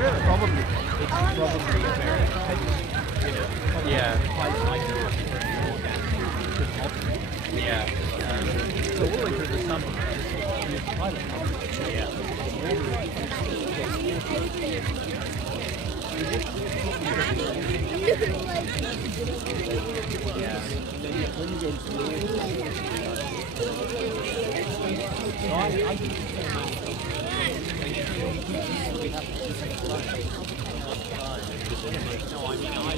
Probably. It's probably a very, you know, Yeah. quite likely to be very organic. Yeah. So all the way through the summer, this pilot Yeah. So I think we have no, I mean, I